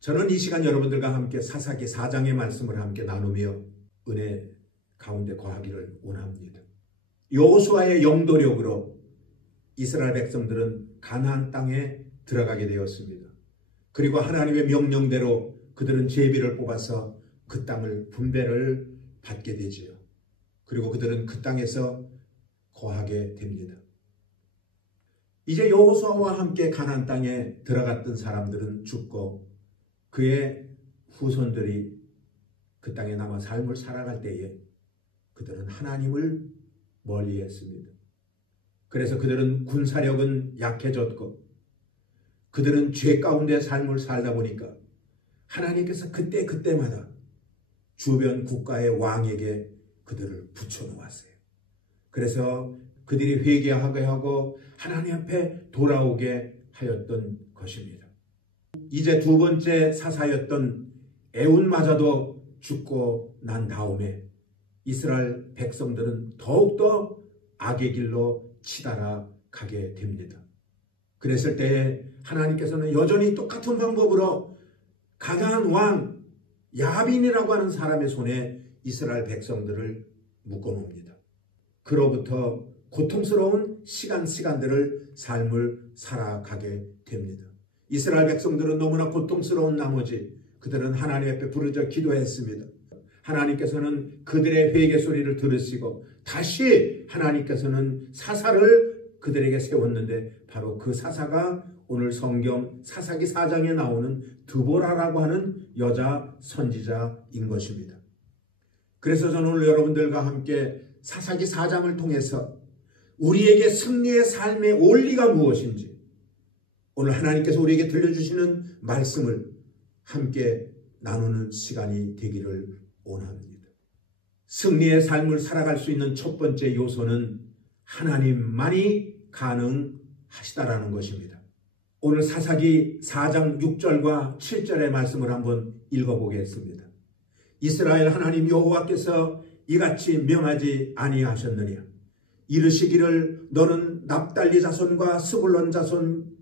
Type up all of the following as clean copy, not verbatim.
저는 이 시간 여러분들과 함께 사사기 4장의 말씀을 함께 나누며 은혜 가운데 거하기를 원합니다. 여호수아의 영도력으로 이스라엘 백성들은 가나안 땅에 들어가게 되었습니다. 그리고 하나님의 명령대로 그들은 제비를 뽑아서 그 땅을 분배를 받게 되지요. 그리고 그들은 그 땅에서 거하게 됩니다. 이제 여호수아와 함께 가나안 땅에 들어갔던 사람들은 죽고 그의 후손들이 그 땅에 남아 삶을 살아갈 때에 그들은 하나님을 멀리했습니다. 그래서 그들은 군사력은 약해졌고 그들은 죄 가운데 삶을 살다 보니까 하나님께서 그때마다 주변 국가의 왕에게 그들을 붙여놓았어요. 그래서 그들이 회개하게 하고 하나님 앞에 돌아오게 하였던 것입니다. 이제 두 번째 사사였던 에운마저도 죽고 난 다음에 이스라엘 백성들은 더욱더 악의 길로 치달아 가게 됩니다. 그랬을 때에 하나님께서는 여전히 똑같은 방법으로 가나안 왕 야빈이라고 하는 사람의 손에 이스라엘 백성들을 묶어놓습니다. 그로부터 고통스러운 시간들을 삶을 살아가게 됩니다. 이스라엘 백성들은 너무나 고통스러운 나머지 그들은 하나님 앞에 부르짖어 기도했습니다. 하나님께서는 그들의 회개 소리를 들으시고 다시 하나님께서는 사사를 그들에게 세웠는데 바로 그 사사가 오늘 성경 사사기 4장에 나오는 드보라라고 하는 여자 선지자인 것입니다. 그래서 저는 오늘 여러분들과 함께 사사기 4장을 통해서 우리에게 승리의 삶의 원리가 무엇인지 오늘 하나님께서 우리에게 들려주시는 말씀을 함께 나누는 시간이 되기를 원합니다. 승리의 삶을 살아갈 수 있는 첫 번째 요소는 하나님만이 가능하시다라는 것입니다. 오늘 사사기 4장 6절과 7절의 말씀을 한번 읽어보겠습니다. 이스라엘 하나님 여호와께서 이같이 명하지 아니하셨느냐. 이르시기를 너는 납달리 자손과 스불론 자손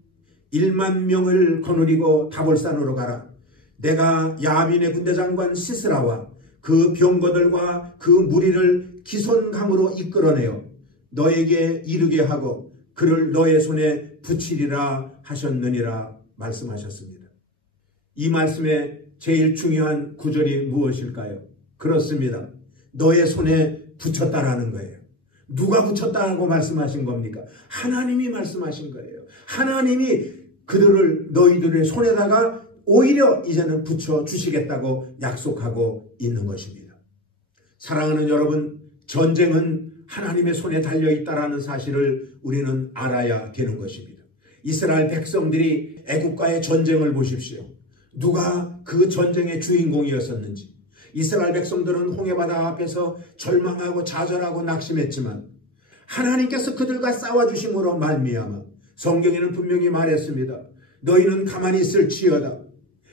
1만 명을 거느리고 다볼산으로 가라. 내가 야빈의 군대장관 시스라와 그 병거들과 그 무리를 기손강으로 이끌어내어 너에게 이르게 하고 그를 너의 손에 붙이리라 하셨느니라 말씀하셨습니다. 이 말씀의 제일 중요한 구절이 무엇일까요? 그렇습니다. 너의 손에 붙였다라는 거예요. 누가 붙였다고 말씀하신 겁니까? 하나님이 말씀하신 거예요. 하나님이 그들을 너희들의 손에다가 오히려 이제는 붙여주시겠다고 약속하고 있는 것입니다. 사랑하는 여러분, 전쟁은 하나님의 손에 달려있다라는 사실을 우리는 알아야 되는 것입니다. 이스라엘 백성들이 애국과의 전쟁을 보십시오. 누가 그 전쟁의 주인공이었었는지. 이스라엘 백성들은 홍해바다 앞에서 절망하고 좌절하고 낙심했지만 하나님께서 그들과 싸워주심으로 말미암아 성경에는 분명히 말했습니다. 너희는 가만히 있을지어다.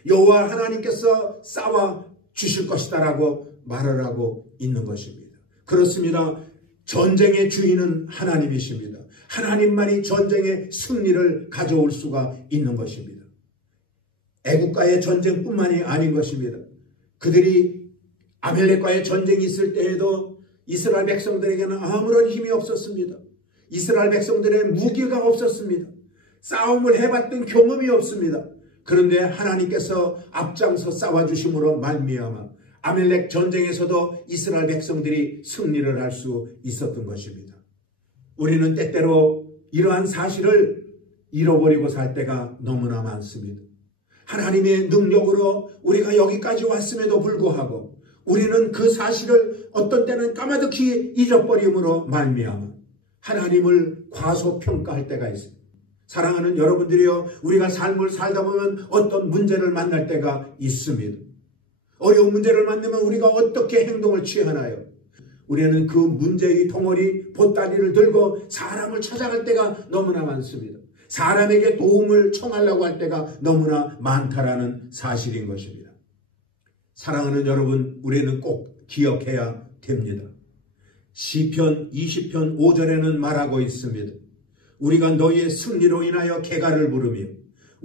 여호와 하나님께서 싸워주실 것이다 라고 말을 하고 있는 것입니다. 그렇습니다. 전쟁의 주인은 하나님이십니다. 하나님만이 전쟁의 승리를 가져올 수가 있는 것입니다. 애국과의 전쟁뿐만이 아닌 것입니다. 그들이 아멜렉과의 전쟁이 있을 때에도 이스라엘 백성들에게는 아무런 힘이 없었습니다. 이스라엘 백성들의 무기가 없었습니다. 싸움을 해봤던 경험이 없습니다. 그런데 하나님께서 앞장서 싸워주심으로 말미암아 아멜렉 전쟁에서도 이스라엘 백성들이 승리를 할 수 있었던 것입니다. 우리는 때때로 이러한 사실을 잃어버리고 살 때가 너무나 많습니다. 하나님의 능력으로 우리가 여기까지 왔음에도 불구하고 우리는 그 사실을 어떤 때는 까마득히 잊어버림으로 말미암아 하나님을 과소평가할 때가 있습니다. 사랑하는 여러분들이요, 우리가 삶을 살다 보면 어떤 문제를 만날 때가 있습니다. 어려운 문제를 만나면 우리가 어떻게 행동을 취하나요? 우리는 그 문제의 덩어리 보따리를 들고 사람을 찾아갈 때가 너무나 많습니다. 사람에게 도움을 청하려고 할 때가 너무나 많다라는 사실인 것입니다. 사랑하는 여러분, 우리는 꼭 기억해야 됩니다. 시편 20편 5절에는 말하고 있습니다. 우리가 너희의 승리로 인하여 개가를 부르며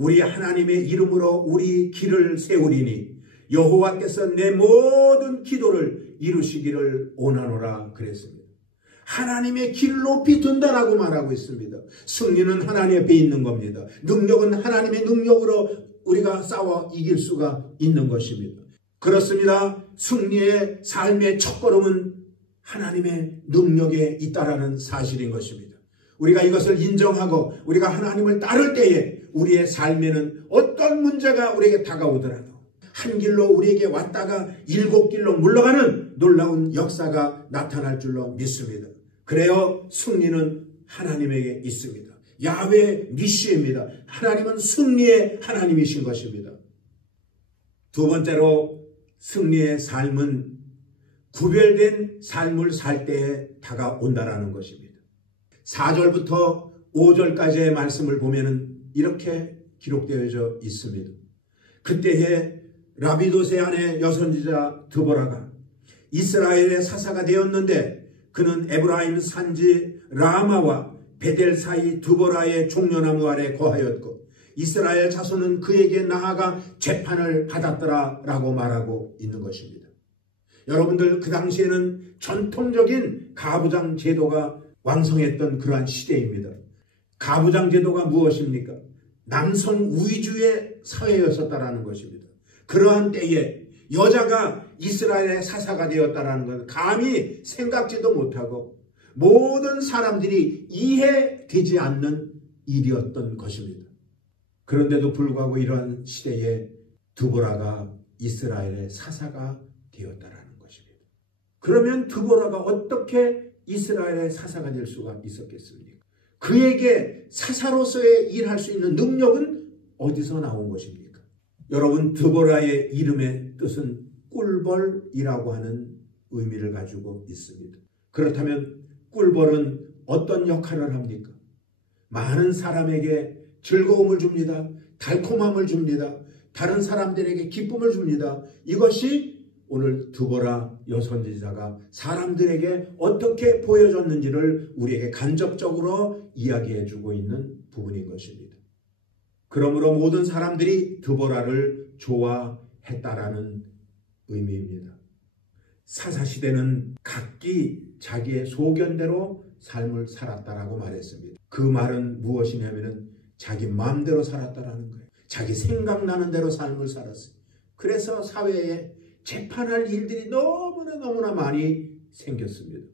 우리 하나님의 이름으로 우리 길을 세우리니 여호와께서 내 모든 기도를 이루시기를 원하노라 그랬습니다. 하나님의 길 높이 든다라고 말하고 있습니다. 승리는 하나님 앞에 있는 겁니다. 능력은 하나님의 능력으로 우리가 싸워 이길 수가 있는 것입니다. 그렇습니다. 승리의 삶의 첫걸음은 하나님의 능력에 있다라는 사실인 것입니다. 우리가 이것을 인정하고 우리가 하나님을 따를 때에 우리의 삶에는 어떤 문제가 우리에게 다가오더라도 한 길로 우리에게 왔다가 7길로 물러가는 놀라운 역사가 나타날 줄로 믿습니다. 그래요, 승리는 하나님에게 있습니다. 야훼 니시입니다. 하나님은 승리의 하나님이신 것입니다. 두 번째로 승리의 삶은 구별된 삶을 살 때에 다가온다라는 것입니다. 4절부터 5절까지의 말씀을 보면은 이렇게 기록되어져 있습니다. 그때에 라비도세 아내 여선지자 드보라가 이스라엘의 사사가 되었는데 그는 에브라임 산지 라마와 베델 사이 드보라의 종려나무 아래 거하였고 이스라엘 자손은 그에게 나아가 재판을 받았더라 라고 말하고 있는 것입니다. 여러분들, 그 당시에는 전통적인 가부장 제도가 왕성했던 그러한 시대입니다. 가부장 제도가 무엇입니까? 남성 우위주의 사회였었다라는 것입니다. 그러한 때에 여자가 이스라엘의 사사가 되었다라는 것을 감히 생각지도 못하고 모든 사람들이 이해되지 않는 일이었던 것입니다. 그런데도 불구하고 이러한 시대에 드보라가 이스라엘의 사사가 되었다라는 것입니다. 그러면 드보라가 어떻게 이스라엘의 사사가 될 수가 있었겠습니까? 그에게 사사로서의 일할 수 있는 능력은 어디서 나온 것입니까? 여러분, 드보라의 이름의 뜻은 꿀벌이라고 하는 의미를 가지고 있습니다. 그렇다면 꿀벌은 어떤 역할을 합니까? 많은 사람에게 즐거움을 줍니다. 달콤함을 줍니다. 다른 사람들에게 기쁨을 줍니다. 이것이 오늘 드보라 여선지자가 사람들에게 어떻게 보여줬는지를 우리에게 간접적으로 이야기해 주고 있는 부분인 것입니다. 그러므로 모든 사람들이 드보라를 좋아했다라는 의미입니다. 사사시대는 각기 자기의 소견대로 삶을 살았다라고 말했습니다. 그 말은 무엇이냐면은 자기 마음대로 살았다라는 거예요. 자기 생각나는 대로 삶을 살았어요. 그래서 사회에 재판할 일들이 너무나 많이 생겼습니다.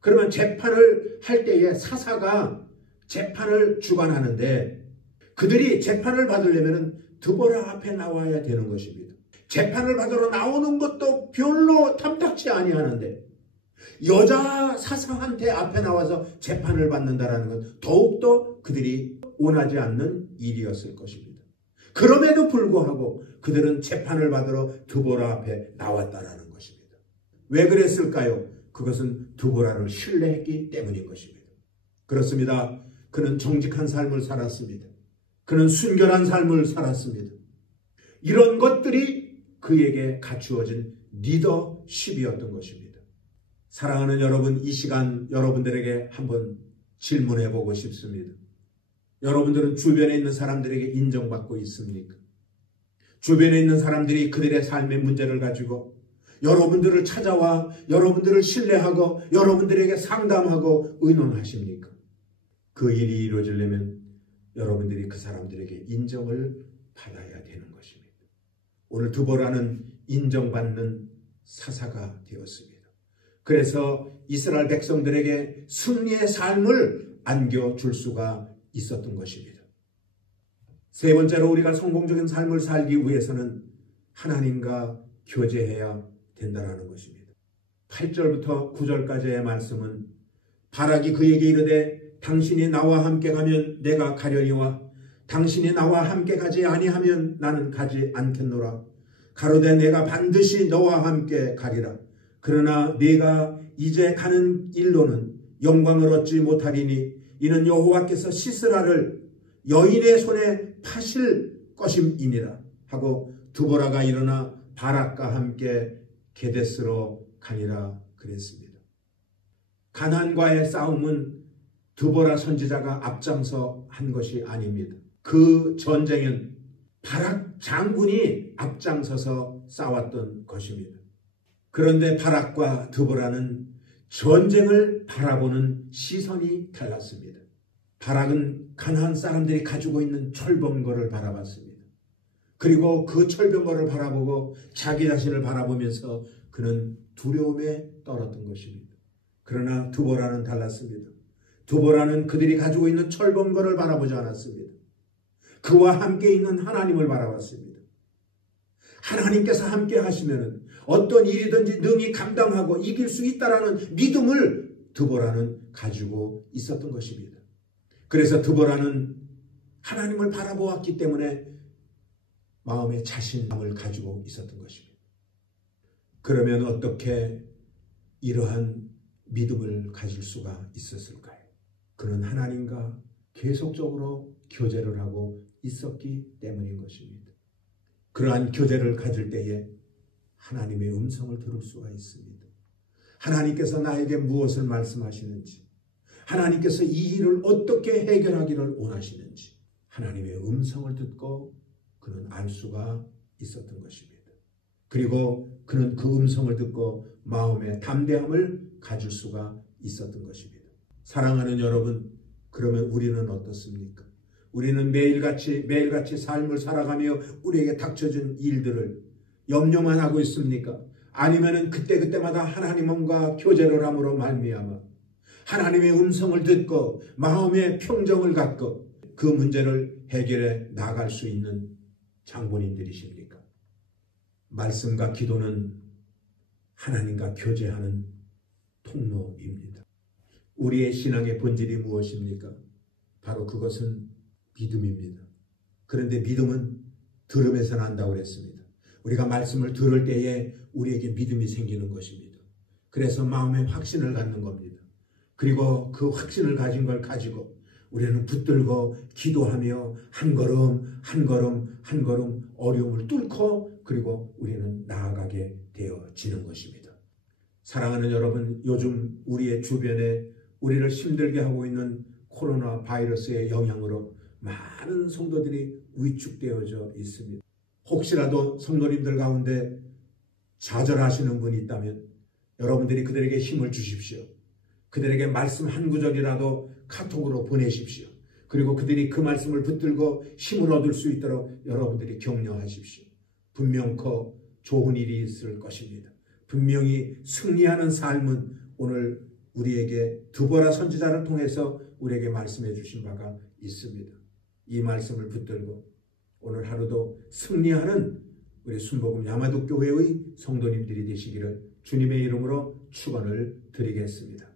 그러면 재판을 할 때에 사사가 재판을 주관하는데 그들이 재판을 받으려면 드보라 앞에 나와야 되는 것입니다. 재판을 받으러 나오는 것도 별로 탐탁치 아니하는데 여자 사사한테 앞에 나와서 재판을 받는다는 건 더욱더 그들이 원하지 않는 일이었을 것입니다. 그럼에도 불구하고 그들은 재판을 받으러 드보라 앞에 나왔다라는 것입니다. 왜 그랬을까요? 그것은 드보라를 신뢰했기 때문인 것입니다. 그렇습니다. 그는 정직한 삶을 살았습니다. 그는 순결한 삶을 살았습니다. 이런 것들이 그에게 갖추어진 리더십이었던 것입니다. 사랑하는 여러분, 이 시간 여러분들에게 한번 질문해 보고 싶습니다. 여러분들은 주변에 있는 사람들에게 인정받고 있습니까? 주변에 있는 사람들이 그들의 삶의 문제를 가지고 여러분들을 찾아와 여러분들을 신뢰하고 여러분들에게 상담하고 의논하십니까? 그 일이 이루어지려면 여러분들이 그 사람들에게 인정을 받아야 되는 것입니다. 오늘 드보라는 인정받는 사사가 되었습니다. 그래서 이스라엘 백성들에게 승리의 삶을 안겨줄 수가 있었던 것입니다. 세 번째로 우리가 성공적인 삶을 살기 위해서는 하나님과 교제해야 된다는 것입니다. 8절부터 9절까지의 말씀은 바락이 그에게 이르되 당신이 나와 함께 가면 내가 가려니와 당신이 나와 함께 가지 아니하면 나는 가지 않겠노라. 가로되 내가 반드시 너와 함께 가리라. 그러나 네가 이제 가는 일로는 영광을 얻지 못하리니 이는 여호와께서 시스라를 여인의 손에 파실 것임이니라 하고 드보라가 일어나 바락과 함께 게데스로 가니라 그랬습니다. 가나안과의 싸움은 드보라 선지자가 앞장서 한 것이 아닙니다. 그 전쟁은 바락 장군이 앞장서서 싸웠던 것입니다. 그런데 바락과 드보라는 전쟁을 바라보는 시선이 달랐습니다. 바락은 가나안 사람들이 가지고 있는 철병거를 바라봤습니다. 그리고 그 철병거를 바라보고 자기 자신을 바라보면서 그는 두려움에 떨었던 것입니다. 그러나 드보라는 달랐습니다. 드보라는 그들이 가지고 있는 철병거를 바라보지 않았습니다. 그와 함께 있는 하나님을 바라봤습니다. 하나님께서 함께 하시면 어떤 일이든지 능히 감당하고 이길 수 있다라는 믿음을 드보라는 가지고 있었던 것입니다. 그래서 드보라는 하나님을 바라보았기 때문에 마음에 자신감을 가지고 있었던 것입니다. 그러면 어떻게 이러한 믿음을 가질 수가 있었을까요? 그는 하나님과 계속적으로 교제를 하고 있었기 때문인 것입니다. 그러한 교제를 가질 때에 하나님의 음성을 들을 수가 있습니다. 하나님께서 나에게 무엇을 말씀하시는지, 하나님께서 이 일을 어떻게 해결하기를 원하시는지 하나님의 음성을 듣고 그는 알 수가 있었던 것입니다. 그리고 그는 그 음성을 듣고 마음의 담대함을 가질 수가 있었던 것입니다. 사랑하는 여러분, 그러면 우리는 어떻습니까? 우리는 매일같이 삶을 살아가며 우리에게 닥쳐진 일들을 염려만 하고 있습니까? 아니면은 그때마다 하나님과 교제를 함으로 말미암아 하나님의 음성을 듣고 마음의 평정을 갖고 그 문제를 해결해 나갈 수 있는 장본인들이십니까? 말씀과 기도는 하나님과 교제하는 통로입니다. 우리의 신앙의 본질이 무엇입니까? 바로 그것은 믿음입니다. 그런데 믿음은 들음에서 난다고 그랬습니다. 우리가 말씀을 들을 때에 우리에게 믿음이 생기는 것입니다. 그래서 마음의 확신을 갖는 겁니다. 그리고 그 확신을 가진 걸 가지고 우리는 붙들고 기도하며 한 걸음 한 걸음 한 걸음 어려움을 뚫고 그리고 우리는 나아가게 되어지는 것입니다. 사랑하는 여러분, 요즘 우리의 주변에 우리를 힘들게 하고 있는 코로나 바이러스의 영향으로 많은 성도들이 위축되어져 있습니다. 혹시라도 성도님들 가운데 좌절하시는 분이 있다면 여러분들이 그들에게 힘을 주십시오. 그들에게 말씀 한 구절이라도 카톡으로 보내십시오. 그리고 그들이 그 말씀을 붙들고 힘을 얻을 수 있도록 여러분들이 격려하십시오. 분명코 좋은 일이 있을 것입니다. 분명히 승리하는 삶은 오늘 우리에게 드보라 선지자를 통해서 우리에게 말씀해 주신 바가 있습니다. 이 말씀을 붙들고 오늘 하루도 승리하는 우리 순복음 야마도 교회의 성도님들이 되시기를 주님의 이름으로 축원을 드리겠습니다.